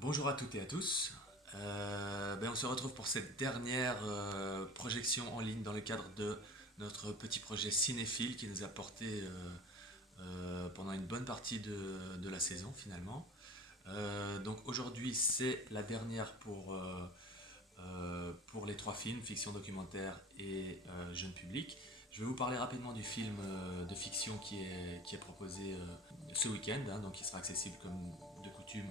Bonjour à toutes et à tous. On se retrouve pour cette dernière projection en ligne dans le cadre de notre petit projet cinéphile qui nous a porté pendant une bonne partie de la saison finalement. Donc aujourd'hui c'est la dernière pour les trois films, fiction documentaire et jeune public. Je vais vous parler rapidement du film de fiction qui est proposé ce week-end, hein, donc qui sera accessible comme de coutume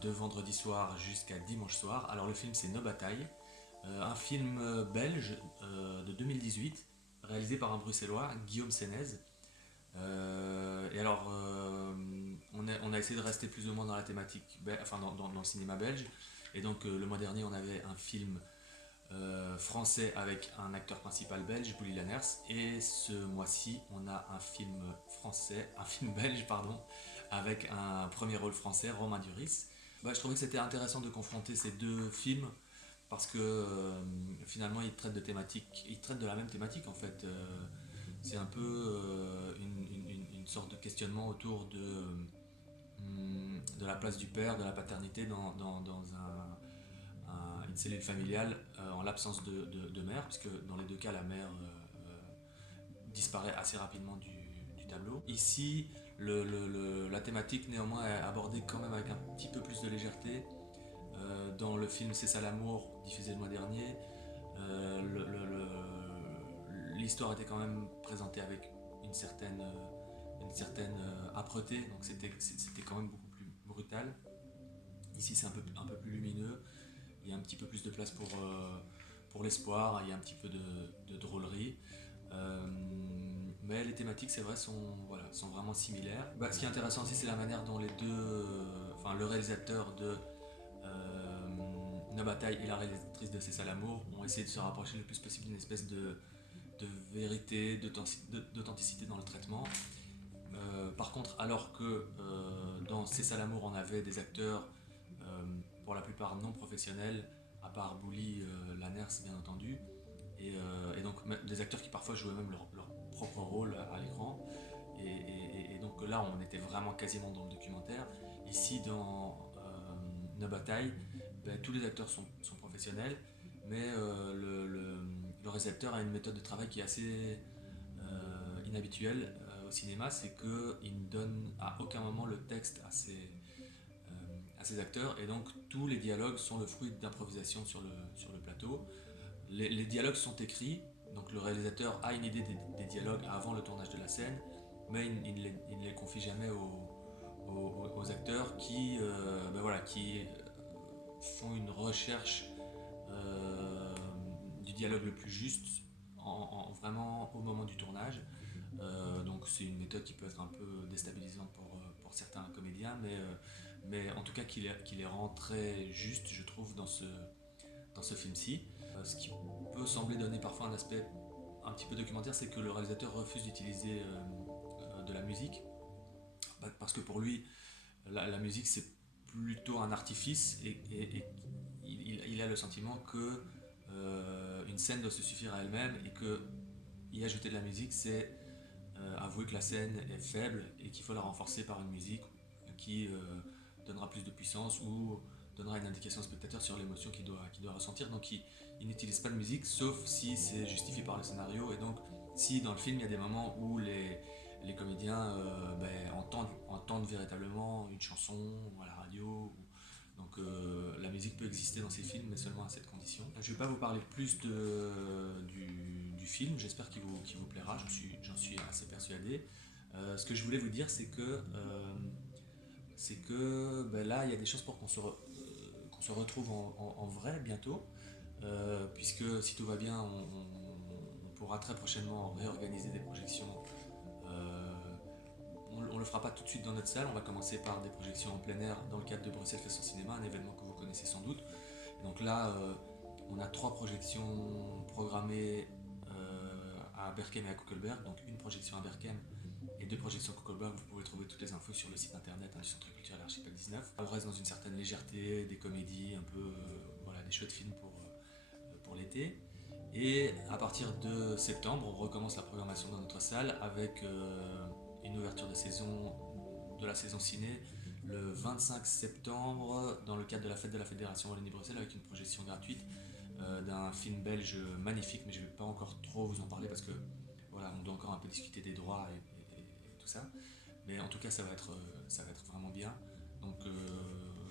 de vendredi soir jusqu'à dimanche soir. Alors le film c'est Nos batailles, un film belge de 2018 réalisé par un bruxellois, Guillaume Sénez. On a essayé de rester plus ou moins dans la thématique, enfin dans le cinéma belge. Et donc le mois dernier on avait un film français avec un acteur principal belge, Bouli Lanners, et ce mois-ci on a un film belge pardon, avec un premier rôle français, Romain Duris. Je trouvais que c'était intéressant de confronter ces deux films parce que finalement ils traitent de la même thématique en fait. C'est un peu une sorte de questionnement autour de la place du père, de la paternité dans une cellule familiale en l'absence de mère, puisque dans les deux cas, la mère disparaît assez rapidement du tableau. Ici, la thématique néanmoins est abordée quand même avec un petit peu plus de légèreté. Dans le film C'est ça l'amour, diffusé le mois dernier, l'histoire était quand même présentée avec une certaine âpreté, donc c'était quand même beaucoup plus brutal. Ici, c'est un peu plus lumineux. Il y a un petit peu plus de place pour l'espoir, il y a un petit peu de drôlerie. Euh, mais les thématiques, c'est vrai, sont vraiment similaires. Ce qui est intéressant aussi, c'est la manière dont enfin le réalisateur de Nos batailles et la réalisatrice de C'est ça l'amour ont essayé de se rapprocher le plus possible d'une espèce de vérité, d'authenticité dans le traitement. Par contre, alors que dans C'est ça l'amour, on avait des acteurs euh, pour la plupart non professionnels, à part Bouli, Lanners bien entendu, et donc des acteurs qui parfois jouaient même leur propre rôle à l'écran. Et donc là, on était vraiment quasiment dans le documentaire. Ici, dans Nos batailles, tous les acteurs sont professionnels, mais le réalisateur a une méthode de travail qui est assez inhabituelle au cinéma, c'est qu'il ne donne à aucun moment le texte à ses acteurs, et donc tous les dialogues sont le fruit d'improvisation sur le plateau. Les dialogues sont écrits, donc le réalisateur a une idée des dialogues avant le tournage de la scène, mais il ne les confie jamais aux acteurs qui font une recherche euh, du dialogue le plus juste vraiment au moment du tournage. Donc c'est une méthode qui peut être un peu déstabilisante pour certains comédiens, mais en tout cas qui les rend très justes, je trouve, dans ce film-ci. Ce qui peut sembler donner parfois un aspect un petit peu documentaire, c'est que le réalisateur refuse d'utiliser de la musique, parce que pour lui, la musique c'est plutôt un artifice, et il a le sentiment que une scène doit se suffire à elle-même, et que y ajouter de la musique, c'est avouer que la scène est faible et qu'il faut la renforcer par une musique qui donnera plus de puissance ou donnera une indication au spectateur sur l'émotion qu'il doit ressentir. Donc il n'utilise pas de musique sauf si c'est justifié par le scénario, et donc si dans le film il y a des moments où les comédiens entendent véritablement une chanson à la radio. Donc la musique peut exister dans ces films, mais seulement à cette condition. Je ne vais pas vous parler plus du film, j'espère qu'il vous plaira, j'en suis assez persuadé. Ce que je voulais vous dire, c'est que là, il y a des chances pour qu'on se retrouve en vrai bientôt, puisque si tout va bien, on pourra très prochainement réorganiser des projections. Euh, on ne le fera pas tout de suite dans notre salle, on va commencer par des projections en plein air dans le cadre de Bruxelles fait son cinéma, un événement que vous connaissez sans doute. Et donc là, on a trois projections programmées à Berkem et à Kuckelberg, donc une projection à Berkem et deux projections à Kuckelberg. Vous pouvez trouver toutes les infos sur le site internet du Centre culturel Archipel 19. On reste dans une certaine légèreté, des comédies, un peu, voilà, des chouettes films pour l'été. Et à partir de septembre, on recommence la programmation dans notre salle avec une ouverture de la saison ciné le 25 septembre dans le cadre de la fête de la Fédération Wallonie-Bruxelles avec une projection gratuite d'un film belge magnifique, mais je ne vais pas encore trop vous en parler parce que voilà, on doit encore un peu discuter des droits et tout ça. Mais en tout cas, ça va être vraiment bien. Donc,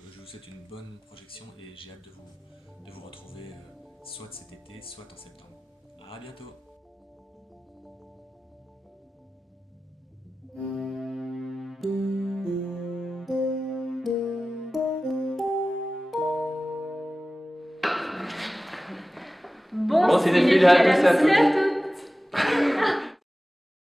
je vous souhaite une bonne projection et j'ai hâte de vous retrouver soit cet été, soit en septembre. À bientôt! Bon, c'est des filles à tous.